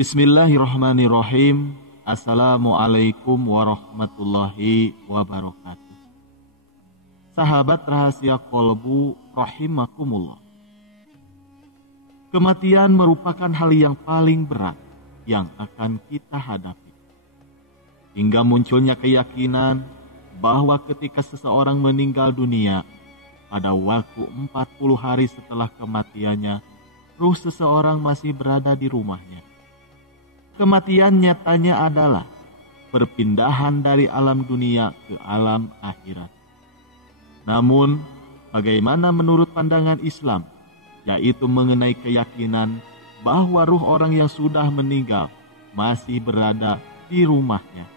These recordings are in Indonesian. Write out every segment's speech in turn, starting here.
Bismillahirrahmanirrahim. Assalamualaikum warahmatullahi wabarakatuh. Sahabat rahasia kolbu rahimakumullah. Kematian merupakan hal yang paling berat yang akan kita hadapi. Hingga munculnya keyakinan bahwa ketika seseorang meninggal dunia, pada waktu 40 hari setelah kematiannya, ruh seseorang masih berada di rumahnya. Kematian nyatanya adalah perpindahan dari alam dunia ke alam akhirat. Namun, bagaimana menurut pandangan Islam, yaitu mengenai keyakinan bahwa ruh orang yang sudah meninggal masih berada di rumahnya?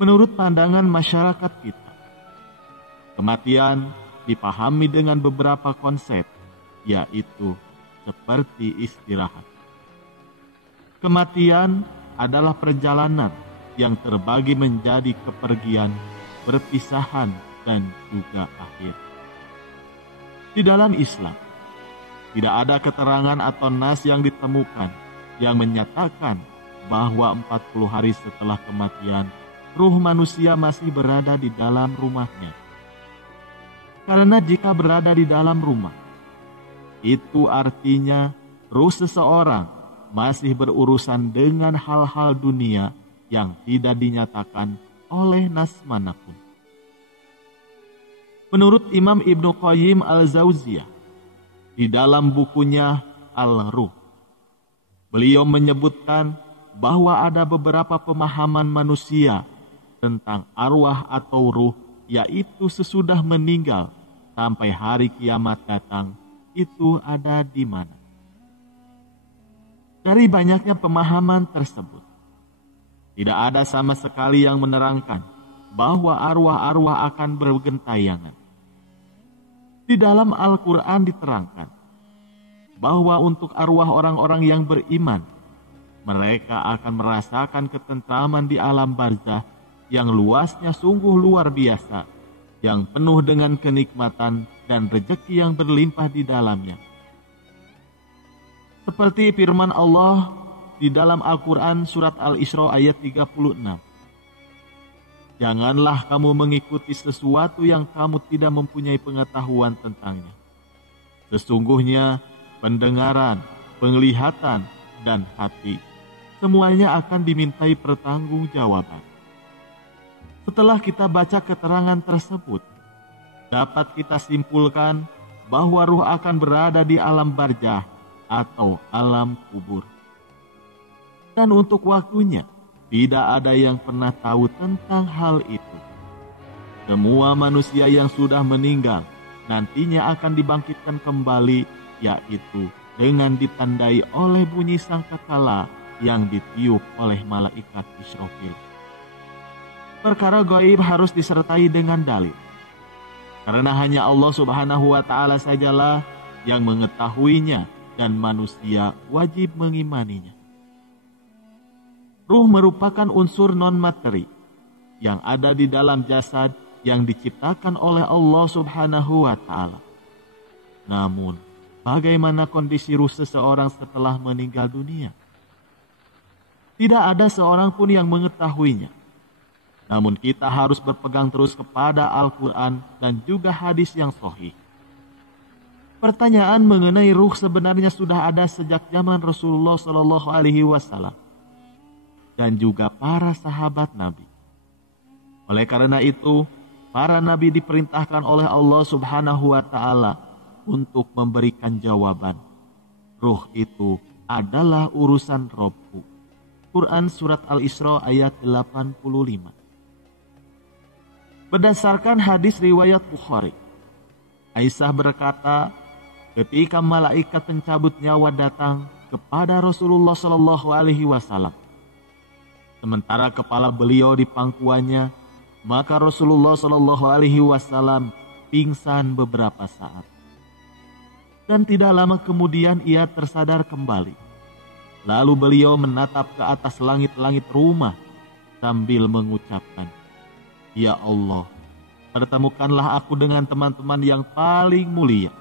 Menurut pandangan masyarakat kita, kematian dipahami dengan beberapa konsep, yaitu seperti istirahat. Kematian adalah perjalanan yang terbagi menjadi kepergian, perpisahan, dan juga akhir. Di dalam Islam, tidak ada keterangan atau nas yang ditemukan yang menyatakan bahwa 40 hari setelah kematian, ruh manusia masih berada di dalam rumahnya. Karena jika berada di dalam rumah, itu artinya ruh seseorang masih berurusan dengan hal-hal dunia yang tidak dinyatakan oleh nas manapun. Menurut Imam Ibnu Qayyim al-Jauziyah, di dalam bukunya Al-Ruh, beliau menyebutkan bahwa ada beberapa pemahaman manusia tentang arwah atau ruh, yaitu sesudah meninggal sampai hari kiamat datang, itu ada di mana. Dari banyaknya pemahaman tersebut, tidak ada sama sekali yang menerangkan bahwa arwah-arwah akan bergentayangan. Di dalam Al-Quran diterangkan bahwa untuk arwah orang-orang yang beriman, mereka akan merasakan ketentraman di alam barzah yang luasnya sungguh luar biasa, yang penuh dengan kenikmatan dan rezeki yang berlimpah di dalamnya. Seperti firman Allah di dalam Al-Quran surat Al-Isra ayat 36. Janganlah kamu mengikuti sesuatu yang kamu tidak mempunyai pengetahuan tentangnya. Sesungguhnya pendengaran, penglihatan, dan hati, semuanya akan dimintai pertanggungjawaban. Setelah kita baca keterangan tersebut, dapat kita simpulkan bahwa ruh akan berada di alam barzah atau alam kubur. Dan untuk waktunya, tidak ada yang pernah tahu tentang hal itu. Semua manusia yang sudah meninggal nantinya akan dibangkitkan kembali, yaitu dengan ditandai oleh bunyi sangkakala yang ditiup oleh malaikat Israfil. Perkara gaib harus disertai dengan dalil, karena hanya Allah Subhanahu wa Ta'ala sajalah yang mengetahuinya, dan manusia wajib mengimaninya. Ruh merupakan unsur non-materi yang ada di dalam jasad yang diciptakan oleh Allah Subhanahu wa Ta'ala. Namun, bagaimana kondisi ruh seseorang setelah meninggal dunia? Tidak ada seorang pun yang mengetahuinya. Namun kita harus berpegang terus kepada Al-Quran dan juga hadis yang sahih. Pertanyaan mengenai ruh sebenarnya sudah ada sejak zaman Rasulullah Shallallahu Alaihi Wasallam dan juga para sahabat Nabi. Oleh karena itu, para Nabi diperintahkan oleh Allah Subhanahu Wa Taala untuk memberikan jawaban. Ruh itu adalah urusan Robbu. Quran surat Al-Isra ayat 85. Berdasarkan hadis riwayat Bukhari, Aisyah berkata, ketika malaikat pencabut nyawa datang kepada Rasulullah Shallallahu Alaihi Wasallam, sementara kepala beliau di pangkuannya, maka Rasulullah Shallallahu Alaihi Wasallam pingsan beberapa saat, dan tidak lama kemudian ia tersadar kembali. Lalu beliau menatap ke atas langit-langit rumah sambil mengucapkan, "Ya Allah, pertemukanlah aku dengan teman-teman yang paling mulia."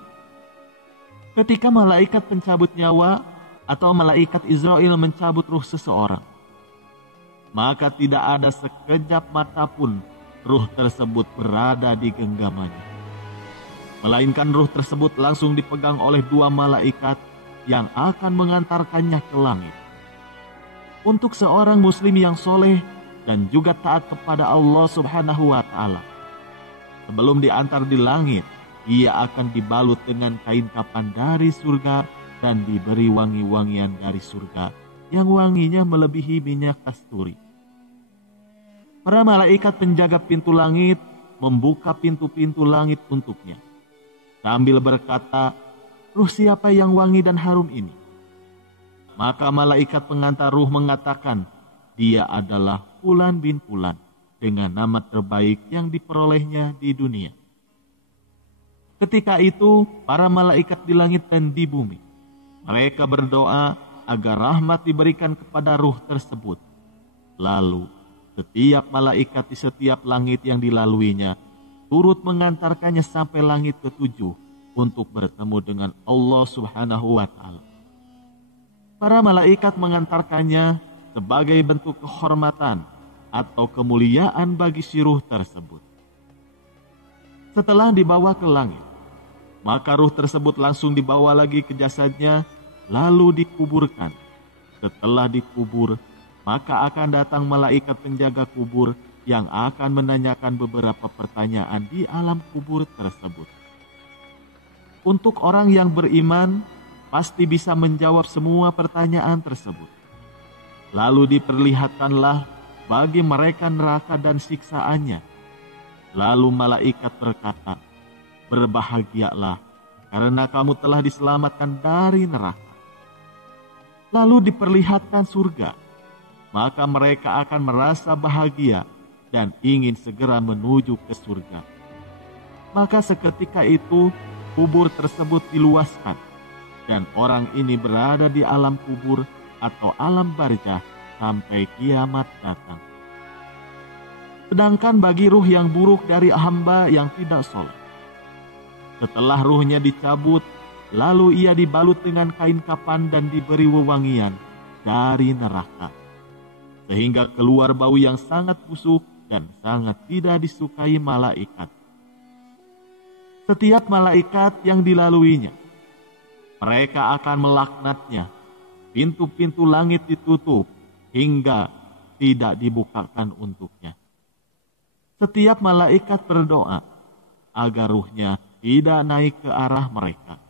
Ketika malaikat pencabut nyawa atau malaikat Israel mencabut ruh seseorang, maka tidak ada sekejap mata pun ruh tersebut berada di genggamannya. Melainkan ruh tersebut langsung dipegang oleh 2 malaikat yang akan mengantarkannya ke langit. Untuk seorang muslim yang soleh dan juga taat kepada Allah Subhanahu wa Ta'ala, sebelum diantar di langit, ia akan dibalut dengan kain kapan dari surga dan diberi wangi-wangian dari surga yang wanginya melebihi minyak kasturi. Para malaikat penjaga pintu langit membuka pintu-pintu langit untuknya sambil berkata, "Ruh siapa yang wangi dan harum ini?" Maka malaikat pengantar ruh mengatakan, "Dia adalah Fulan bin Fulan dengan nama terbaik yang diperolehnya di dunia." Ketika itu, para malaikat di langit dan di bumi, mereka berdoa agar rahmat diberikan kepada ruh tersebut. Lalu, setiap malaikat di setiap langit yang dilaluinya turut mengantarkannya sampai langit ke-7 untuk bertemu dengan Allah Subhanahu wa Ta'ala. Para malaikat mengantarkannya sebagai bentuk kehormatan atau kemuliaan bagi si ruh tersebut. Setelah dibawa ke langit, maka ruh tersebut langsung dibawa lagi ke jasadnya, lalu dikuburkan. Setelah dikubur, maka akan datang malaikat penjaga kubur yang akan menanyakan beberapa pertanyaan di alam kubur tersebut. Untuk orang yang beriman, pasti bisa menjawab semua pertanyaan tersebut. Lalu diperlihatkanlah bagi mereka neraka dan siksaannya. Lalu malaikat berkata, "Berbahagialah, karena kamu telah diselamatkan dari neraka." Lalu diperlihatkan surga, maka mereka akan merasa bahagia dan ingin segera menuju ke surga. Maka seketika itu kubur tersebut diluaskan, dan orang ini berada di alam kubur atau alam barzah sampai kiamat datang. Sedangkan bagi ruh yang buruk dari hamba yang tidak soleh, setelah ruhnya dicabut, lalu ia dibalut dengan kain kapan dan diberi wewangian dari neraka, sehingga keluar bau yang sangat busuk dan sangat tidak disukai malaikat. Setiap malaikat yang dilaluinya, mereka akan melaknatnya. Pintu-pintu langit ditutup hingga tidak dibukakan untuknya. Setiap malaikat berdoa agar ruhnya tidak naik ke arah mereka.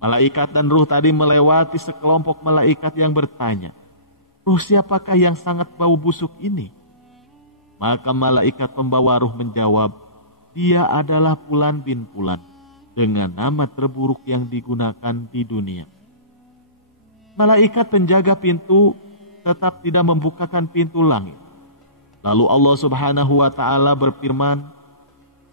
Malaikat dan ruh tadi melewati sekelompok malaikat yang bertanya, "Ruh siapakah yang sangat bau busuk ini?" Maka malaikat pembawa ruh menjawab, "Dia adalah Fulan bin Fulan dengan nama terburuk yang digunakan di dunia." Malaikat penjaga pintu tetap tidak membukakan pintu langit. Lalu Allah Subhanahu wa Ta'ala berfirman,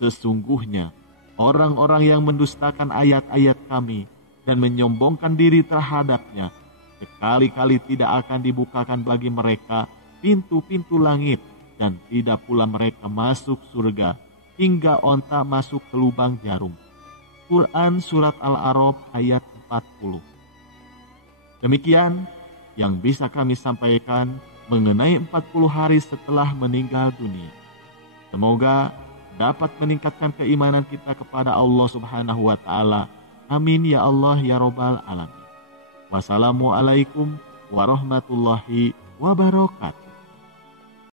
"Sesungguhnya orang-orang yang mendustakan ayat-ayat kami dan menyombongkan diri terhadapnya, sekali-kali tidak akan dibukakan bagi mereka pintu-pintu langit, dan tidak pula mereka masuk surga hingga onta masuk ke lubang jarum." Quran Surat Al-A'raf ayat 40. Demikian yang bisa kami sampaikan mengenai 40 hari setelah meninggal dunia. Semoga dapat meningkatkan keimanan kita kepada Allah Subhanahu wa Ta'ala. Amin ya Allah ya Rabbal Alamin. Wassalamualaikum warahmatullahi wabarakatuh.